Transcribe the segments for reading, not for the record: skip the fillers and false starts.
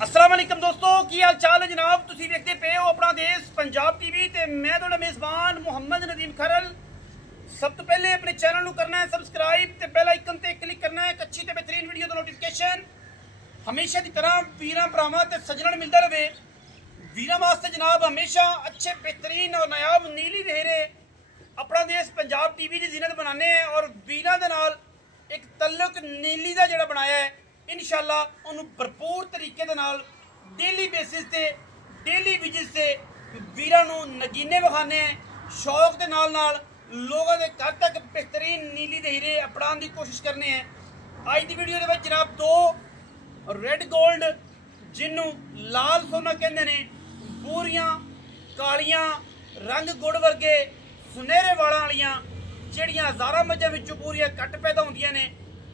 अस्सलाम वालेकुम दोस्तों, की हाल चाल है जनाब। तुसी देखते पे हो अपना देश पंजाब टीवी ते मैं तुहाडा मेज़बान मुहम्मद नदीम खरल। सब तो पहले अपने चैनल को करना है सबसक्राइब ते बेल आइकन ते क्लिक करना है। एक अच्छी ते बेहतरीन वीडियो दा नोटिफिकेशन हमेशा की तरह वीरां भरावां ते सज्जणां नूं मिलदा रहे। वीरां वास्ते जनाब हमेशा अच्छे बेहतरीन और नायाब नीली देहरे अपना देश पंजाब टीवी की जीनत बनाने हैं और वीरां दे नाल एक तल्लुक नीली का जोड़ा बनाया है। इंशाअल्लाह उन्होंने भरपूर तरीके दे नाल डेली बेसिस ते डेली विजिट से वीरां नूं नगीने विखाने हैं। शौक के नाल लोगों के घर तक बेहतरीन नीली देहरे अपनाने की कोशिश करने हैं। अज की वीडियो के जनाब दो रेड गोल्ड जिन्हों लाल सोना कहते हैं, पूरियां कालियां रंग गुड़ वर्गे सुनहरे वालों वालियां जड़ियां हज़ारां मझां विचों पूरियां कट पैदा होंदियां ने।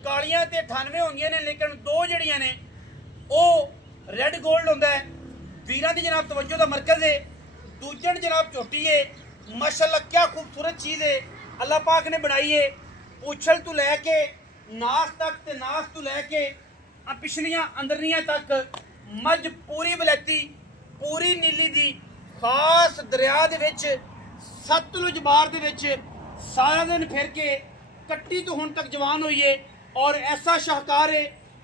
कालियां ते 98 होंदियां ने, लेकिन दो जड़ियां ने वो रेड गोल्ड होंदा है। वीरां दी जनाब तवज्जो दा मरकज़ है। दूजन जनाब झोटी है। माशाअल्लाह क्या खूबसूरत चीज़ है अल्लाह पाक ने बनाई है। पूछल तो लैके नास तक ते नास तो लैके पिछलियां अंदरनियां तक मझ पूरी बलैती पूरी नीली दी खास दरिया दे विच सतलुज बार दे विच सारा दिन फिर के कट्टी तो हुण तक जवान हुई है और ऐसा शाहकार है।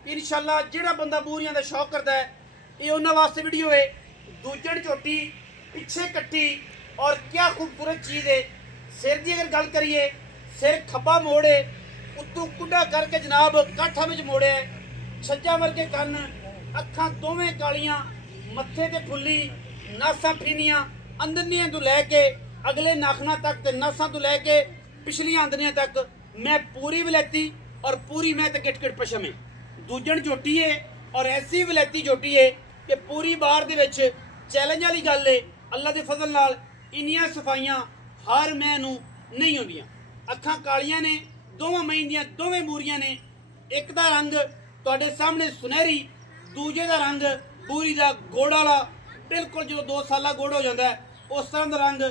इंशाअल्लाह जिहड़ा बंदा बूरियां दा शौक करता है ये उन्हां वास्ते वीडियो है। दूजन झोटी पिछे कट्टी और क्या खूबसूरत चीज़ है। सिर की अगर गल करिए सिर खब्बा मोड़ है, उत्तों कुंडा करके जनाब काठा में मोड़े है, छज्जा वर्गे कन, अखां दोवें कालियां, मत्थे ते फुल्ली, नासां फीनियां अंदरनियां तो लैके अगले नाखना तक ते नासां तो लैके पिछलियां अंदरनियां तक मैं पूरी वलैती और पूरी मैं ते गिट गिट पशम है। दूजन झोटी है और ऐसी वलैती झोटी है कि पूरी बार दे विच चैलेंज वाली गल है। अल्लाह के फजल नाल इन्नियां सफाइयां हर मैं नूं नहीं होंदियां। अखां कालियां ने, दोवां मई दियां दोवें बूरियां ने। एक दा रंग तुहाडे सामने सुनहरी, दूजे दा रंग बूरी दा गोड़ वाला, बिल्कुल जो 2 साला गोड़ हो जाता है उस तरह का रंग,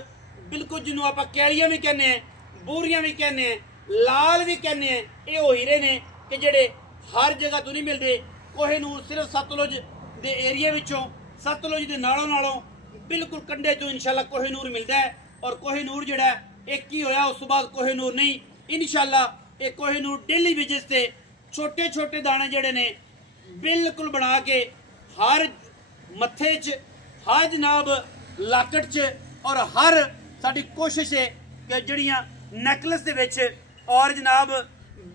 बिल्कुल जिन्हों आप कैलियां भी कहने हैं, बूरियां भी कहने हैं, लाल भी कहने हैं। ये वो हीरे ने कि जेडे हर जगह तो नहीं मिलते। कोहिनूर सिर्फ सतलुज के एरिए विचों, सतलुज के नालों नालों बिल्कुल कंढे तो इंशाअल्लाह कोहिनूर मिलता है। और कोहिनूर जोड़ा एक ही होया, उस बाद कोहिनूर नहीं। इंशाअल्लाह ये कोहिनूर डेली विजिट से छोटे छोटे दाने जड़े ने बिल्कुल बना के हर मत्थे च, हर जनाब लाकट च और हर साडी कोशिश है कि जड़ियां नैकलेस दे विच और जनाब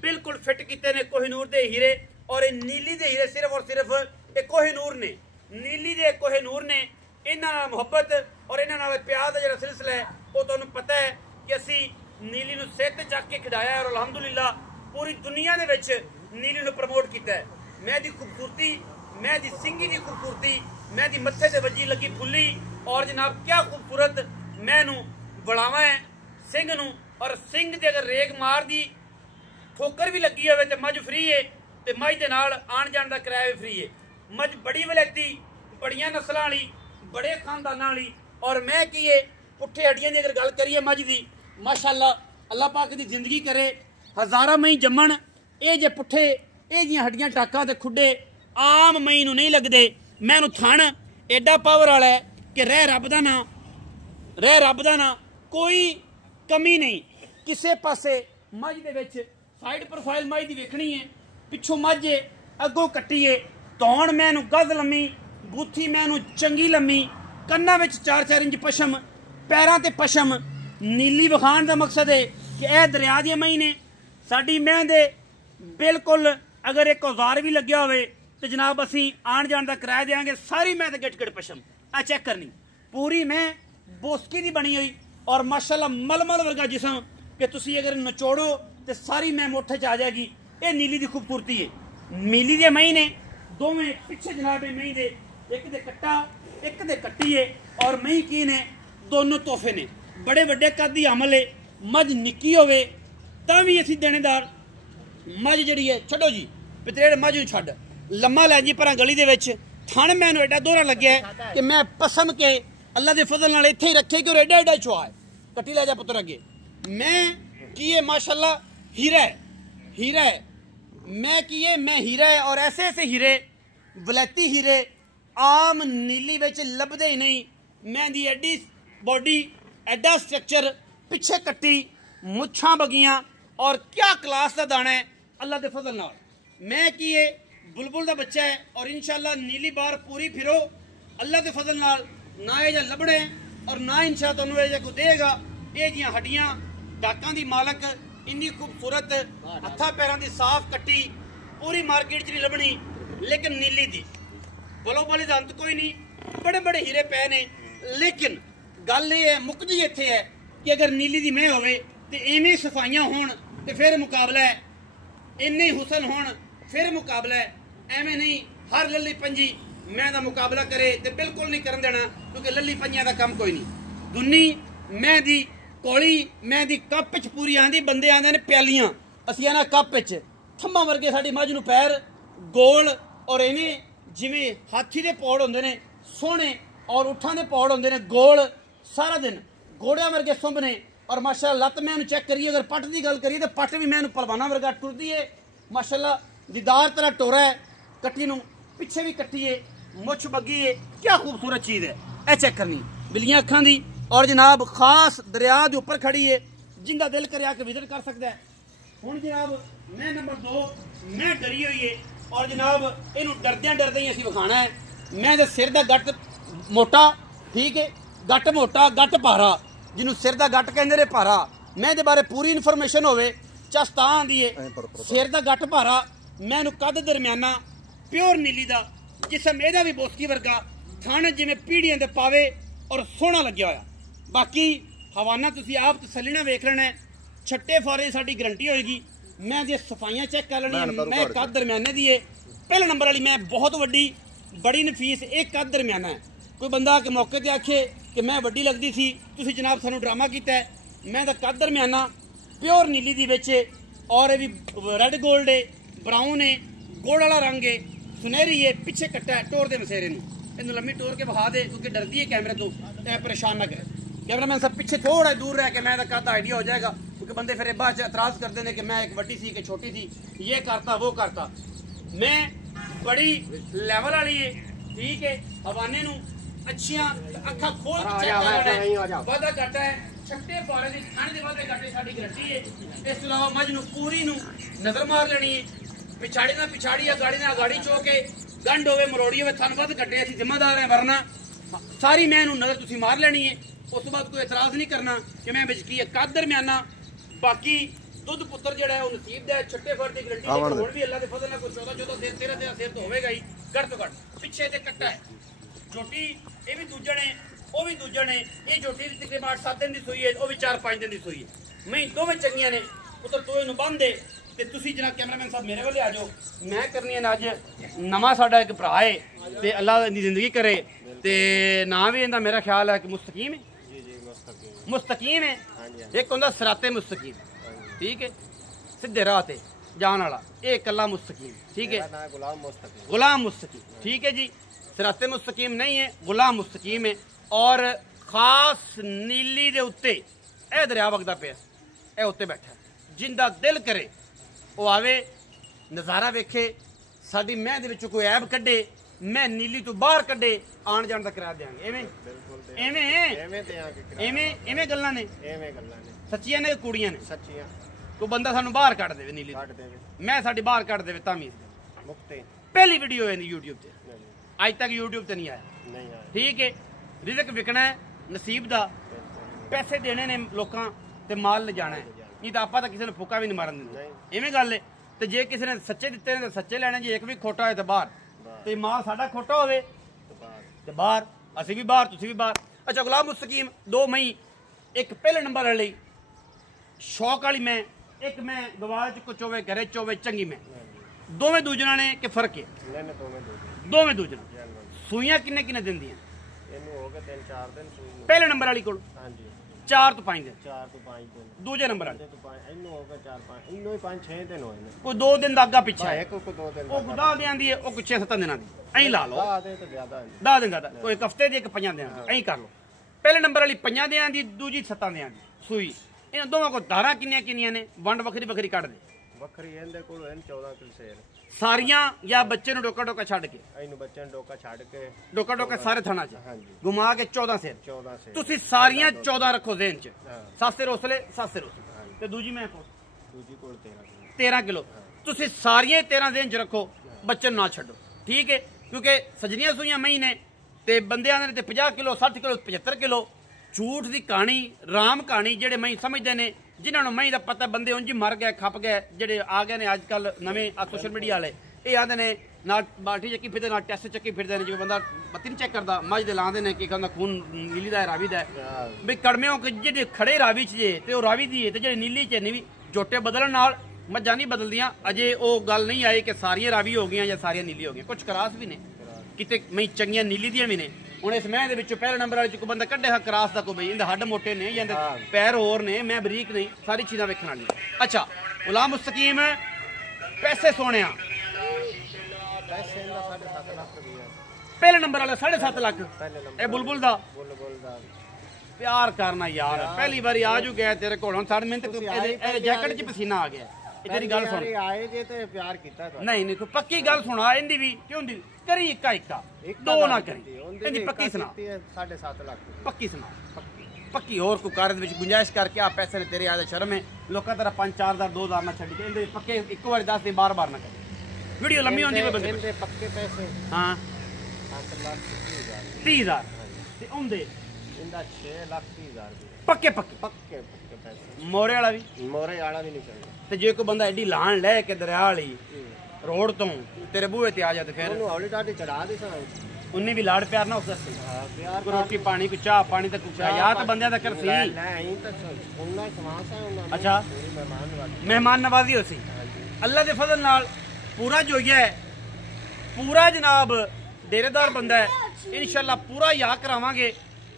बिल्कुल फिट किते ने कोहिनूर दे हीरे। और ये नीली दे हीरे सिर्फ और सिर्फ ये कोहिनूर ने, नीली दे कोहिनूर ने। इन्हां नाल मुहब्बत और इन्हां नाल प्यार का जिहड़ा सिलसिला है वो तुहानूं पता है कि असी नीली नूं सिर ते चक के खिडाया है और अलहमदुलिल्लाह पूरी दुनिया दे विच नीली नूं प्रमोट किया है। मैं दी खूबसूरती, मैं दी सिंगी दी खूबसूरती, मैं दी मत्थे ते वजी लगी फुल्ली और जनाब क्या खूबसूरत मैं नूं बढ़ावा है सिंह नूं। और सिंह दे अगर रेग मार दी ठोकर भी लगी होवे ते मझ फ्री है ते मझ दे नाल आण जाण दा किराया भी फ्री है। मझ बड़ी वलैती, बड़ियां नस्लां वाली, बड़े खानदानां वाली। और मैं की है पुट्ठे हड्डियां की अगर गल करिए मझ दी, माशाअल्लाह अल्लाह पाक दी जिंदगी करे हज़ारां मई जम्मण। ये जे पुट्ठे ये जियां हड्डियां टाकां ते खुड्डे आम मई नूं नहीं लगदे। मैं नूं थण एडा पावर वाला है कि रह रब दा ना, रह रब दा ना, कोई कमी नहीं किसे पासे। मझ दे विच साइड प्रोफाइल मझ दी वेखनी है, पिछों मझ है, अगों कट्टी है, धौण मैनू गज लम्मी, बूथी मैनू चंगी लम्मी, कन्ना विच 4-4 इंच पशम, पैरां ते पशम। नीली विखाण का मकसद है कि यह दरिया दी मई ने साडी मैं दे बिल्कुल अगर एक औजार भी लग्या होवे तो जनाब असी आण जाण दा किराया देंगे। सारी मैं ते गिट गिट पशम आ चेक करनी पूरी मैं बोस्की दी बनी हुई और माशाअल्लाह मलमल वर्गा जिसम कि तुसी अगर नचोड़ो तो सारी मैं मोठे च आ जाएगी। ये नीली दी खूबसूरती है। नीली दे मई ने दोवें पिछे जनाब मई दे एक दे कट्टा एक दे कट्टी है और मई की ने दोनों तोहफे ने। बड़े वड्डे कद दी अमल है। मझ निक्की होवे तां भी असीं देनेदार। मझ जिहड़ी है छड्डो जी पितरेड़ मझ नूं छड्ड लम्मा लै जी पर गली दे विच थण मैनूं एडा दोहरा लग्या है कि मैं पसम के अल्लाह के फजल नाल इत्थे ही रखे कि एडा एडा छुआ है। कट्टी लै जा पुत्र अगे। मैं की है माशाअल्लाह हीरा है, हीरा है। मैं की है मैं हीरा है और ऐसे ऐसे हीरे वलैती हीरे आम नीली विच लभदे ही नहीं। मैं दी एडी बॉडी, एडा स्ट्रक्चर, पिछे कट्टी, मुछां बगियां और क्या क्लास का दाना है अल्लाह के फजल नाल। मैं की है बुलबुल का बच्चा है और इंशाल्लाह नीली बार पूरी फिरो अल्लाह के फजल नाल ना ये लभणे और ना इंशाल्लाह तुहानूं ये को देगा। ये जियां हड्डियां डाकां दी मालक, इन्नी खूबसूरत, हत्थां पैरां दी साफ कट्टी, पूरी मार्केट च नहीं लभनी, लेकिन नीली दी बोलो बोली दा अंत कोई नहीं। बड़े बड़े हीरे पे ने, लेकिन गल ये है मुकदी इत्थे है कि अगर नीली दी मैं होवे ते इवें सफाइयां होण ते फिर मुकाबला है, इन्ने हुसन होण फिर मुकाबला है। एवें नहीं हर लली पंजी मैं दा मुकाबला करे ते बिल्कुल नहीं करन देना, क्योंकि लली पंजियां दा काम कोई नहीं। दुन्नी मैं दी कोली मैं दी कप च पूरी आंदी, बंदे आंदे ने प्यालियां, असीं आना कप च। थम्मा वर्गे साडी मझ नूं पैर गोल और इवें जिवें हाथी दे पौड़ होंदे ने सोहणे और उठां दे पौड़ होंदे ने गोल, सारा दिन घोड़ियां वर्गे सुंभ ने। और माशाअल्लाह लत्त मैं चेक करिए, अगर पट की गल करिए तो पट भी मैं पलवाना वर्गा टुरदी है माशाअल्लाह। दीदार तरह टोरा है, कट्टी नूं पिछे भी कट्टी है, मुछ बगी है, क्या खूबसूरत चीज़ है। यह चेक करनी बिल्लियां अखां दी और जनाब खास दरिया के उपर खड़ी है, जिंदा दिल करे आके विजिट कर सकता है। हुण जनाब मैं नंबर 2 मैं डरी हुई है और जनाब इनू डरद्या डरदे ही असीं विखाना है। मैं दे सिर दा गट मोटा, ठीक है, गट मोटा गट भारा, जिन्हों सिर दा गट कहंदे ने भारा। मैं दे बारे पूरी इन्फॉर्मेशन होवे चस तां आंदी है। सिर दा गट भारा, मैं इनू कद दरम्याना, प्योर नीली दा, जिसम एदा भी बोसकी वर्गा, थन जिवें पीढ़ियां दे पावे और सोहना लग्या होया। बाकी हवाना तुसीं आप तसल्ली नाल वेख लेना है, छट्टे फारे साडी गारंटी होएगी। मैं दी सफाइयां चेक कर लेनी है, मैं कद दरम्याने दी है। पहले नंबर वाली मैं बहुत वड्डी बड़ी नफीस, एक कद दरम्याना है। कोई बंदा के मौके ते आखे कि मैं वड्डी लगदी सी, तुसीं जनाब सानू ड्रामा कीता है। मैं दा कद दरम्याना, प्योर नीली दी विच और ये भी रेड गोल्ड है, ब्राउन है, गोड़ वाला रंग है, सुनहरी है, पिछे कट्टा है। टोर दे मसेरे नूं इन्हूं लम्मी टोर के बहा दे, क्योंकि डरदी है कैमरे तो, परेशान ना करे। कैमरामैन सब पिछे थोड़ा दूर रह के मैं कद आइडिया हो जाएगा, क्योंकि बंदे फिर बाद एतराज करते हैं कि मैं एक वड्डी सी कि छोटी सी, ये करता वो करता। मैं बड़ी लेवल वाली है, ठीक है। हवाने नूं अच्छियां अखा खोल के चेक करना, वादा घट है, छट्टे फारे दी खाने दे वादे घटे साडी गारंटी है। इस तो अलावा मझ नूं पूरी नूं नजर मार लेनी है, पिछाड़ी ना पिछाड़ी या गाड़ी ना गाड़ी चोके, गंढ होवे मरोड़ी होवे, थन वध घटे असीं जिम्मेदार हैं, वरना सारी मैं नूं नजर तुसीं मार लेनी है। उस तो बाद कोई एतराज नहीं करना कि मैं बिच की कद दरम्याना। बाकी दुध पुत्र जिहड़ा है वो नसीब दा, छट्टे फारे दी गारंटी है। हुण भी अल्लाह दे फजल नाल कोई 14 सिर 13 सिर तो होवेगा ही, घट तो घट। पिछे ते कट्टा है, झोटी ये भी दूजण है, वो भी दूजण है। ये झोटी दी तकरीबन 8-7 दिन की सूई है, वो भी 4-5 दिन की सूई है। मैं दोवें चंगियां ने पुत्र, तू इनू बंद दे ते तुसीं जनाब कैमरामैन साहब मेरे वाले आ जाओ। मैं करनी है अज नवा साडा एक भरा है ते अल्लाह दी जिंदगी करे ते नाम भी इहदा मेरा ख्याल है कि मुस्तकीम है। मुस्तकीम है, एक होंदा सिराते मुस्तकीम, ठीक है, सीधे राह ते जान वाला, ये कल्ला मुस्तकीम, ठीक है, गुलाम मुस्तकीम, ठीक है जी। सिराते मुस्तकीम नहीं है, गुलाम मुस्तकीम है। और खास नीली दे उत्ते ए दरिया वगदा पे ए उत्ते बैठा, जिंदा दिल करे वो आवे, नज़ारा वेखे, साडी मैं दे विचों कोई ऐब कड्डे, मैं नीली तो बाहर कड्डे, आन जान दा किराया देंगे। एवें एवें गल्लां ने, सच्चियां ने कुड़ियां ने, सच्चियां। कोई बंदा सानू बाहर कट देवे नीली, मैं साडी बाहर कट देवे तामीज मुक्ते। पहली वीडियो है यूट्यूब ते, अज तक यूट्यूब ते नहीं आया, ठीक है। रिजक विकना है नसीब दा, पैसे देने ने लोकां ते माल ले जाना है, नहीं तो आपां तां किसी ने फूका भी नहीं मारन दिंदे। इवें गल है। ते जे किसी ने सच्चे दिते ने सच्चे लेने, जे एक भी खोटा होए तो बाहर, ते माल साडा खोटा होवे ते बाहर, असीं भी बाहर तुसीं भी बाहर। अच्छा, गुलाम मुस्तकीम 2 मई, एक पहले नंबर वाली शौक वाली मैं, एक मैं गवाल च कुछ होवे घरे च होवे चंगी मैं, दोवें दूजना ने कि फर्क है? दोवें दूजना। सूइयां किन्ने किन्ने दिन दियां? पहले नंबर वाली कोल 4 तो 5 दिन, 4 तो 5 दिन। दूजे नंबर वाले कोई 2 दिन का अग्गा पिछा है, 10 दिन दी है, 6-7 दिन दी, ऐं ला लो, 10 दिन का कोई 1 हफ्ते दी, 5 दिन दी, ऐं कर लो। पहले नंबर वाली 5 दिन की, दूजी 7 दिन की सूई। इन्हां दोवां को धारा किन्नियां किन्नियां ने, वंड वखरी वखरी कट दे। वखरी इहदे कोल 14 किलो ਸਾਰੀਆਂ ਜਾਂ ਬੱਚੇ ਨੂੰ ਡੋਕਾ ਡੋਕਾ ਛੱਡ ਕੇ? ਇਹਨੂੰ ਬੱਚੇ ਨੂੰ ਡੋਕਾ ਛੱਡ ਕੇ ਡੋਕਾ ਡੋਕਾ ਸਾਰੇ ਥਾਣਾ 'ਚ ਹਾਂਜੀ ਘੁਮਾ ਕੇ 14 ਸਿਰ। 14 ਸੇ ਤੁਸੀਂ ਸਾਰੀਆਂ 14 ਰੱਖੋ ਜ਼ਿਹਨ 'ਚ। ਹਾਂ। ਸਾਸੇ ਰੋਸਲੇ ਸਾਸੇ ਰੋਸਲੇ ਤੇ ਦੂਜੀ ਮੈਂ ਕੋਲ ਦੂਜੀ ਕੋਲ 13 ਕਿਲੋ। ਤੁਸੀਂ ਸਾਰੀਆਂ 13 ਜ਼ਿਹਨ 'ਚ ਰੱਖੋ, ਬੱਚੇ ਨੂੰ ਨਾ ਛੱਡੋ, ਠੀਕ ਹੈ? ਕਿਉਂਕਿ ਸਜਣੀਆਂ ਸੂਈਆਂ ਮਈ ਨੇ ਤੇ ਬੰਦਿਆਂ ਦੇ ਨੇ ਤੇ 50 ਕਿਲੋ 60 ਕਿਲੋ 75 ਕਿਲੋ। ਝੂਠ ਦੀ ਕਹਾਣੀ, ਰਾਮ ਕਹਾਣੀ ਜਿਹੜੇ ਮਈ ਸਮਝਦੇ ਨੇ, ਜਿਨ੍ਹਾਂ ਨੂੰ ਮਈ ਦਾ ਪਤਾ ਬੰਦੇ ਉਂਝ ਮਰ ਗਏ ਖੱਪ ਗਏ, ਜਿਹੜੇ ਆ ਗਏ ਨੇ ਅੱਜ ਕੱਲ ਨਵੇਂ ਸੋਸ਼ਲ ਮੀਡੀਆ ਵਾਲੇ, ਇਹ ਆਂਦੇ ਨੇ ਨਾਲ ਬਾਲਟੀ ਚੱਕੀ ਫਿਰਦੇ ਨਾਲ ਟੈਸਟ ਚੱਕੀ ਫਿਰਦੇ ਨੇ, ਜਿਵੇਂ ਬੰਦਾ ਬੱਤੀ ਨਹੀਂ ਚੈੱਕ ਕਰਦਾ ਮੱਝ ਦੇ ਲਾਉਂਦੇ ਨੇ ਕਿ ਕਹਿੰਦਾ ਖੂਨ ਨੀਲੀ ਦਾ ਹੈ ਰਾਵੀ ਦਾ ਹੈ ਵੀ ਕੜਮਿਓ ਕਿ ਜਿਹੜੇ ਖੜੇ ਰਾਵੀ 'ਚ ਜੇ ਤੇ ਉਹ ਰਾਵੀ ਦੀ ਹੈ ਤੇ ਜਿਹੜੀ ਨੀਲੀ 'ਚ ਨਹੀਂ ਵੀ ਜੋਟੇ ਬਦਲਣ ਨਾਲ ਮੱਝਾਂ ਨਹੀਂ ਬਦਲਦੀਆਂ। ਅਜੇ ਉਹ ਗੱਲ ਨਹੀਂ ਆਈ ਕਿ ਸਾਰੀਆਂ ਰਾਵੀ ਹੋ ਗਈਆਂ ਜਾਂ ਸਾਰੀਆਂ ਨੀਲੀ ਹੋ ਗਈਆਂ, ਕੁਝ ਕਰਾਸ ਵੀ ਨੇ ਕਿਤੇ ਮਈ ਚੰਗੀਆਂ ਨੀਲੀ ਦੀਆਂ ਵੀ ਨੇ। ਹੁਣ ਇਸ ਮੈਂ ਦੇ ਵਿੱਚੋਂ ਪਹਿਲੇ ਨੰਬਰ ਵਾਲੇ 'ਚ ਕੋਈ ਬੰਦਾ ਕੱਢਿਆ ਕਰਾਸ ਦਾ ਕੋਈ ਬਈ ਇਹਦੇ ਹੱਡ ਮੋਟੇ ਨੇ ਜਾਂ ਪੈਰ ਹੋਰ ਨੇ, ਮੈਂ ਬਰੀਕ ਨਹੀਂ, ਸਾਰੀ ਚੀਜ਼ਾਂ ਵੇਖਣ ਵਾਲੀ। ਅੱਛਾ ਗੁਲਾਮ ਮੁਸਤਕੀਮ, ਪੈਸੇ ਸੋਹਣਿਆ ਪੈਸੇ ਦਾ 7.5 ਲੱਖ ਰੁਪਇਆ ਪਹਿਲੇ ਨੰਬਰ ਵਾਲਾ 7.5 ਲੱਖ। ਪਹਿਲੇ ਨੰਬਰ ਇਹ ਬੁਲਬੁਲ ਦਾ ਬੁਲਬੁਲ ਦਾ ਪਿਆਰ ਕਰਨਾ ਯਾਰ, ਪਹਿਲੀ ਵਾਰੀ ਆ ਜੂ ਗਿਆ ਤੇਰੇ ਕੋਲ। ਹੁਣ ਸਾਡੀ ਮਿਹਨਤ ਇਹ ਜੈਕਟ 'ਚ ਪਸੀਨਾ ਆ ਗਿਆ। ਇਹ ਤੇਰੀ ਗੱਲ ਸੁਣ, ਆਏ ਜੇ ਤੇ ਪਿਆਰ ਕੀਤਾ ਤੁਹਾਡਾ। ਨਹੀਂ ਨਹੀਂ ਪੱਕੀ ਗੱਲ ਸੁਣਾ ਇਹਦੀ ਵੀ ਕਿਉਂ ਦੀ ਕਰੀ ਇੱਕਾ ਦੋ ਨਾ ਕਰੀ ਇਹਦੀ ਪੱਕੀ ਸੁਣਾ। 7.5 ਲੱਖ ਪੱਕੀ ਸੁਣਾ, ਪੱਕੀ। ਹੋਰ ਕੋਈ ਕਾਰਜ ਵਿੱਚ ਗੁੰਜਾਇਸ਼ ਕਰਕੇ ਆ ਪੈਸੇ ਨੇ ਤੇਰੇ ਆ ਸ਼ਰਮ ਹੈ ਲੋਕਾਂ ਤੇਰਾ 5-4,000 2,000 ਨਾ ਛੱਡ ਕੇ ਇਹਦੇ ਪੱਕੇ ਇੱਕੋ ਵਾਰੀ ਦੱਸ ਦੇ, ਬਾਰ-ਬਾਰ ਨਾ ਕਰੇ। ਵੀਡੀਓ ਲੰਮੀ ਹੁੰਦੀ ਹੈ ਬੰਦੇ ਦੇ ਪੱਕੇ ਪੈਸੇ। ਹਾਂ 30,000 ਤੇ ਹੁੰਦੇ ਇਹਦਾ 6,30,000 ਪੱਕੇ ਪੱਕੇ ਪੱਕੇ ਪੱਕੇ ਪੈਸੇ। ਮੋਰੇ ਵਾਲਾ ਵੀ ਮੋਰੇ ਵਾਲਾ ਵੀ ਨਹੀਂ ਚਾਹੀਦਾ। ਤੇ ਜੇ ਕੋਈ ਬੰਦਾ ਐਡੀ ਲਾਣ ਲੈ ਕੇ ਦਰਿਆ ਵਾਲੀ ਰੋਡ ਤੋਂ ਤੇਰੇ ਬੂਹੇ ਤੇ ਆ ਜਾ ਤੇ ਫਿਰ ਉਹਨੂੰ ਹੌਲੀ ਟਾਡੀ ਚੜਾ ਦੇ ਸਾਂ ਉਹਨੇ ਵੀ ਲਾੜ ਪਿਆਰ ਨਾ ਉਸ ਦੱਸੇ। ਹਾਂ ਪਿਆਰ ਕੋਈ ਰੋਟੀ ਪਾਣੀ ਕੋਈ ਚਾਹ ਪਾਣੀ ਤਾਂ ਕੁਛ ਯਾ ਤਾਂ ਬੰਦਿਆਂ ਦਾ ਕਰਸੀ। ਲੈ ਆਈ ਤਾਂ ਉਹਨਾਂ ਸਮਾਸ ਹੈ ਉਹਨਾਂ ਅੱਛਾ ਮਹਿਮਾਨ ਨਵਾਜ਼ੀ ਮਹਿਮਾਨ ਨਵਾਜ਼ੀ ਹੋ ਸੀ ਅੱਲਾ ਦੇ ਫਜ਼ਲ ਨਾਲ ਪੂਰਾ ਜੋਈਆ ਹੈ, ਪੂਰਾ ਜਨਾਬ ਡੇਰੇਦਾਰ ਬੰਦਾ ਹੈ। ਇਨਸ਼ਾਅੱਲਾ ਪੂਰਾ ਯਾ ਕਰਾਵਾਂਗੇ।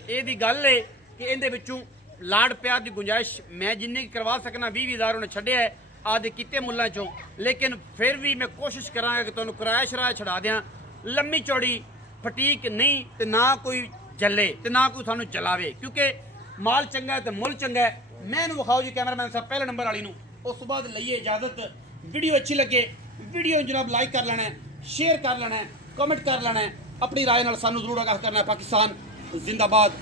ਇਹਦੀ ਗੱਲ ਹੈ ਕਿ ਇਹਦੇ ਵਿੱਚੋਂ ਲਾੜ ਪਿਆਰ ਦੀ ਗੁੰਜਾਇਸ਼ ਮੈਂ ਜਿੰਨੀ ਕਰਵਾ ਸਕਣਾ 20,000 ਉਹਨੇ ਛੱਡਿਆ ਹੈ ਆਦੇ ਕੀਤੇ ਮੁੱਲਾਂ ਚੋਂ, ਲੇਕਿਨ ਫਿਰ ਵੀ ਮੈਂ ਕੋਸ਼ਿਸ਼ ਕਰਾਂਗਾ ਕਿ ਤੁਹਾਨੂੰ ਕਿਰਾਇਆ ਸ਼ਰਾਇਆ ਛਡਾ ਦਿਆਂ। ਲੰਮੀ ਚੌੜੀ ਫਟੀਕ ਨਹੀਂ ਤੇ ਨਾ ਕੋਈ ਜੱਲੇ ਤੇ ਨਾ ਕੋਈ ਸਾਨੂੰ ਚਲਾਵੇ, ਕਿਉਂਕਿ ਮਾਲ ਚੰਗਾ ਹੈ ਤੇ ਮੁੱਲ ਚੰਗਾ ਹੈ। ਮੈਂ ਇਹਨੂੰ ਵਿਖਾਓ ਜੀ ਕੈਮਰਾਮੈਨ ਸਾਹਿਬ ਪਹਿਲੇ ਨੰਬਰ ਵਾਲੀ ਨੂੰ, ਉਸ ਤੋਂ ਬਾਅਦ ਲਈਏ ਇਜਾਜ਼ਤ। ਵੀਡੀਓ ਅੱਛੀ ਲੱਗੇ ਵੀਡੀਓ ਜਨਾਬ ਲਾਈਕ ਕਰ ਲੈਣਾ, ਸ਼ੇਅਰ ਕਰ ਲੈਣਾ, ਕਮੈਂਟ ਕਰ ਲੈਣਾ, ਆਪਣੀ ਰਾਏ ਨਾਲ ਸਾਨੂੰ ਜ਼ਰੂਰ ਆਗਾਹ ਕਰਨਾ। ਪਾਕਿस्तान जिंदाबाद।